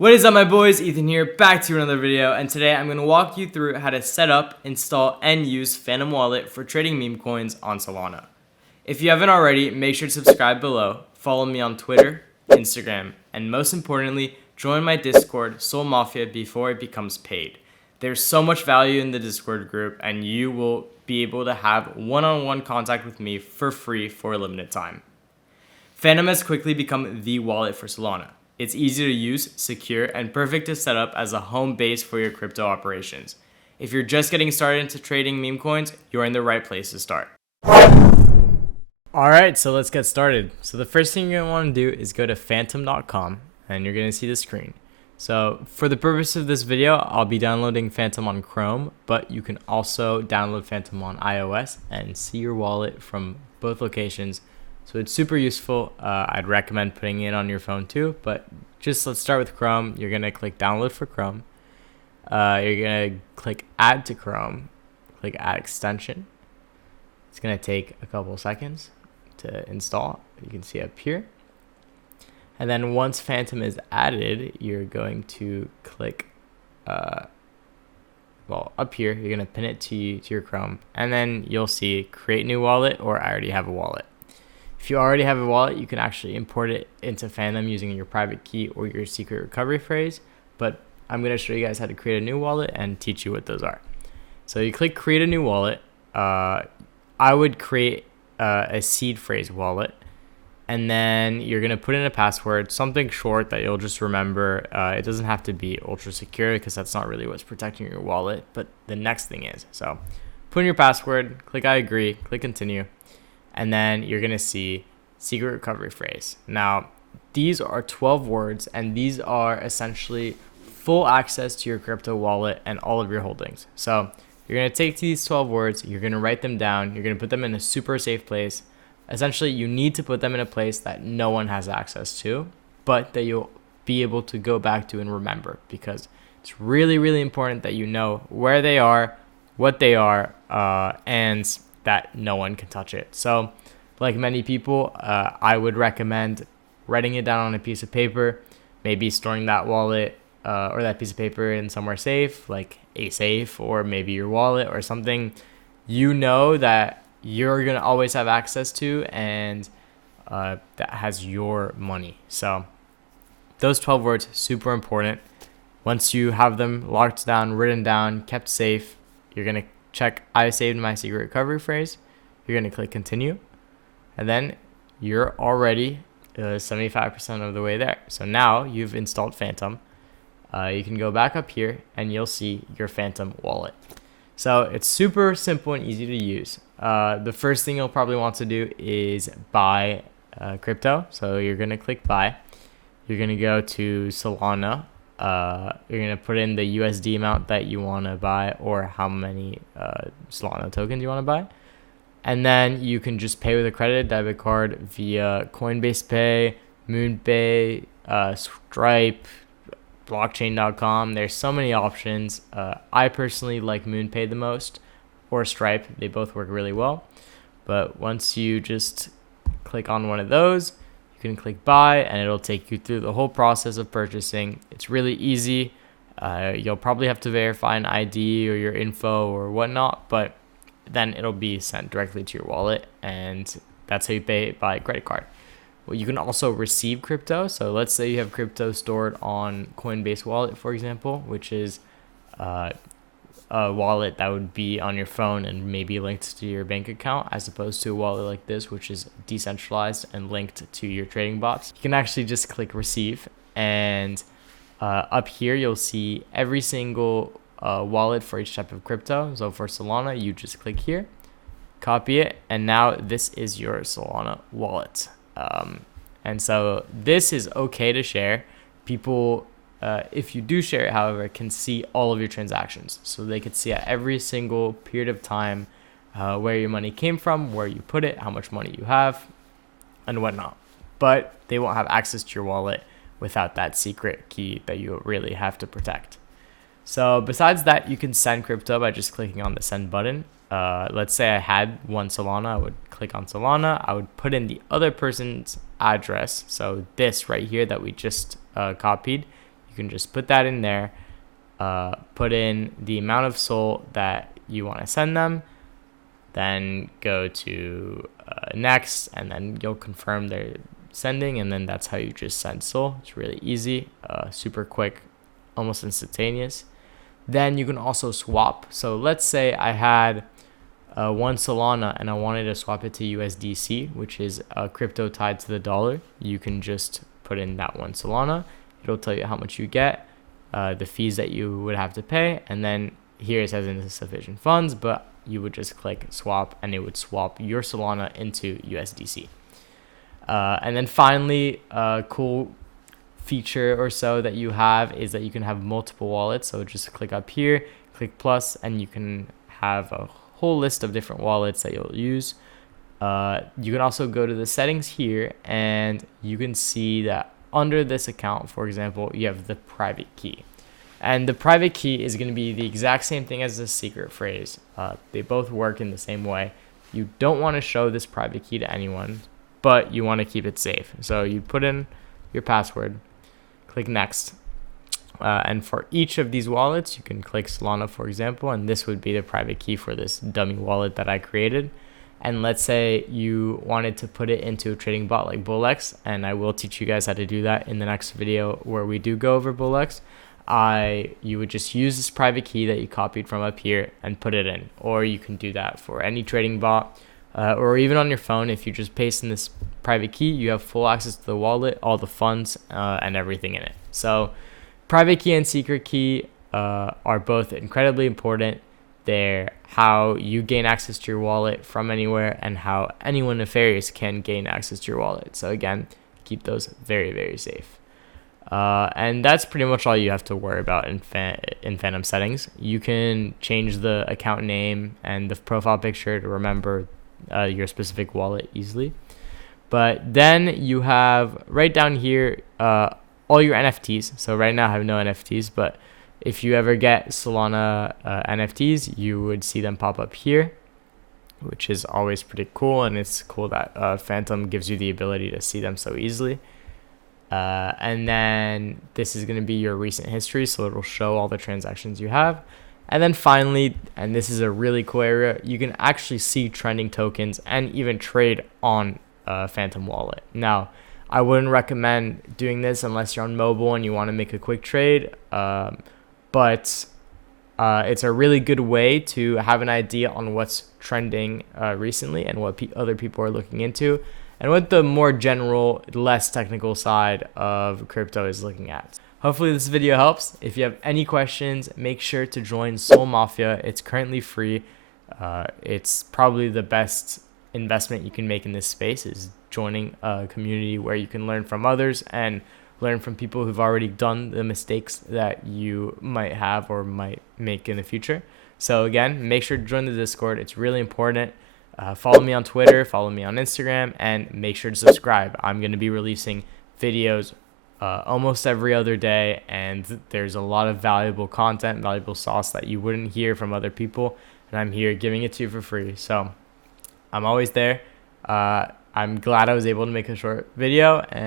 What is up, my boys? Ethan here, back to another video, and today I'm going to walk you through how to set up, install, and use Phantom Wallet for trading meme coins on Solana. If you haven't already, make sure to subscribe below, follow me on Twitter, Instagram, and most importantly, join my Discord, Sol Mafia, before it becomes paid. There's so much value in the Discord group, and you will be able to have one-on-one contact with me for free for a limited time. Phantom has quickly become the wallet for Solana. It's easy to use, secure, and perfect to set up as a home base for your crypto operations. If you're just getting started into trading meme coins, you're in the right place to start. Alright, so let's get started. So the first thing you're going to want to do is go to phantom.com, and you're going to see the screen. So for the purpose of this video, I'll be downloading Phantom on Chrome, but you can also download Phantom on iOS and see your wallet from both locations. So it's super useful. I'd recommend putting it on your phone too, but just let's start with Chrome. You're going to click download for Chrome. You're going to click add to Chrome, click add extension. It's going to take a couple seconds to install. You can see up here. And then once Phantom is added, you're going to click, up here, you're going to pin it to your Chrome, and then you'll see create new wallet or I already have a wallet. If you already have a wallet, you can actually import it into Phantom using your private key or your secret recovery phrase, but I'm going to show you guys how to create a new wallet and teach you what those are. So you click create a new wallet. I would create a seed phrase wallet, and then you're going to put in a password, something short that you'll just remember. It doesn't have to be ultra secure because that's not really what's protecting your wallet, but the next thing is. So put in your password, click I agree, click continue. And then you're going to see secret recovery phrase. Now, these are 12 words, and these are essentially full access to your crypto wallet and all of your holdings. So you're going to take these 12 words, you're going to write them down, you're going to put them in a super safe place. Essentially, you need to put them in a place that no one has access to, but that you'll be able to go back to and remember, because it's really, really important that you know where they are, what they are, and that no one can touch it. So like many people, I would recommend writing it down on a piece of paper, maybe storing that wallet or that piece of paper in somewhere safe, like a safe, or maybe your wallet or something you know that you're going to always have access to, and that has your money. So those 12 words, super important. Once you have them locked down, written down, kept safe, you're going to check I saved my secret recovery phrase. You're going to click continue, and then you're already 75% of the way there. So now you've installed Phantom. You can go back up here and you'll see your Phantom wallet. So it's super simple and easy to use. The first thing you'll probably want to do is buy crypto. So you're going to click buy. You're going to go to Solana. You're going to put in the USD amount that you want to buy, or how many Solana tokens you want to buy. And then you can just pay with a credit debit card via Coinbase Pay, MoonPay, Stripe, blockchain.com. There's so many options. I personally like MoonPay the most, or Stripe. They both work really well. But once you just click on one of those, you can click buy, and it'll take you through the whole process of purchasing. It's really easy. You'll probably have to verify an ID or your info or whatnot, but then it'll be sent directly to your wallet, and that's how you pay by credit card. Well, you can also receive crypto. So let's say you have crypto stored on Coinbase Wallet, for example, which is a wallet that would be on your phone and maybe linked to your bank account, as opposed to a wallet like this, which is decentralized and linked to your trading bots. You can actually just click receive, and up here you'll see every single wallet for each type of crypto. So for Solana, you just click here, copy it, and now this is your Solana wallet. And so this is okay to share. People, if you do share it, however, can see all of your transactions. So they could see at every single period of time where your money came from, where you put it, how much money you have, and whatnot. But they won't have access to your wallet without that secret key that you really have to protect. So besides that, you can send crypto by just clicking on the send button. Let's say I had one Solana, I would click on Solana. I would put in the other person's address. So this right here that we just copied, you can just put that in there, put in the amount of SOL that you want to send them, then go to next, and then you'll confirm their sending, and then that's how you just send SOL. It's really easy, super quick, almost instantaneous. Then you can also swap. So let's say I had one Solana and I wanted to swap it to USDC, which is a crypto tied to the dollar. You can just put in that one Solana. It'll tell you how much you get, the fees that you would have to pay, and then here it says insufficient funds, but you would just click swap and it would swap your Solana into USDC. And then finally, a cool feature or so that you have is that you can have multiple wallets. So just click up here, click plus, and you can have a whole list of different wallets that you'll use. You can also go to the settings here, and you can see that under this account, for example, you have the private key. And the private key is going to be the exact same thing as the secret phrase. They both work in the same way. You don't want to show this private key to anyone, but you want to keep it safe. So you put in your password, click next. And for each of these wallets, you can click Solana, for example, and this would be the private key for this dummy wallet that I created. And let's say you wanted to put it into a trading bot like BullX, and I will teach you guys how to do that in the next video where we do go over BullX. You would just use this private key that you copied from up here and put it in, or you can do that for any trading bot, or even on your phone. If you just paste in this private key, you have full access to the wallet, all the funds, and everything in it. So private key and secret key are both incredibly important. They're how you gain access to your wallet from anywhere, and how anyone nefarious can gain access to your wallet. So again, keep those very, very safe. And that's pretty much all you have to worry about in Phantom settings. You can change the account name and the profile picture to remember your specific wallet easily. But then you have right down here all your NFTs. So right now I have no NFTs, but if you ever get Solana NFTs, you would see them pop up here, which is always pretty cool. And it's cool that Phantom gives you the ability to see them so easily. And then this is going to be your recent history, so it'll show all the transactions you have. And then finally, and this is a really cool area, you can actually see trending tokens and even trade on Phantom Wallet. Now, I wouldn't recommend doing this unless you're on mobile and you want to make a quick trade, but it's a really good way to have an idea on what's trending recently and what other people are looking into, and what the more general, less technical side of crypto is looking at. Hopefully this video helps. If you have any questions, make sure to join Sol Mafia. It's currently free. It's probably the best investment you can make in this space, is joining a community where you can learn from others and learn from people who've already done the mistakes that you might have or might make in the future. So again, make sure to join the Discord. It's really important. Follow me on Twitter, follow me on Instagram, and make sure to subscribe. I'm going to be releasing videos almost every other day, and there's a lot of valuable content, valuable sauce that you wouldn't hear from other people, and I'm here giving it to you for free. So I'm always there. I'm glad I was able to make a short video, and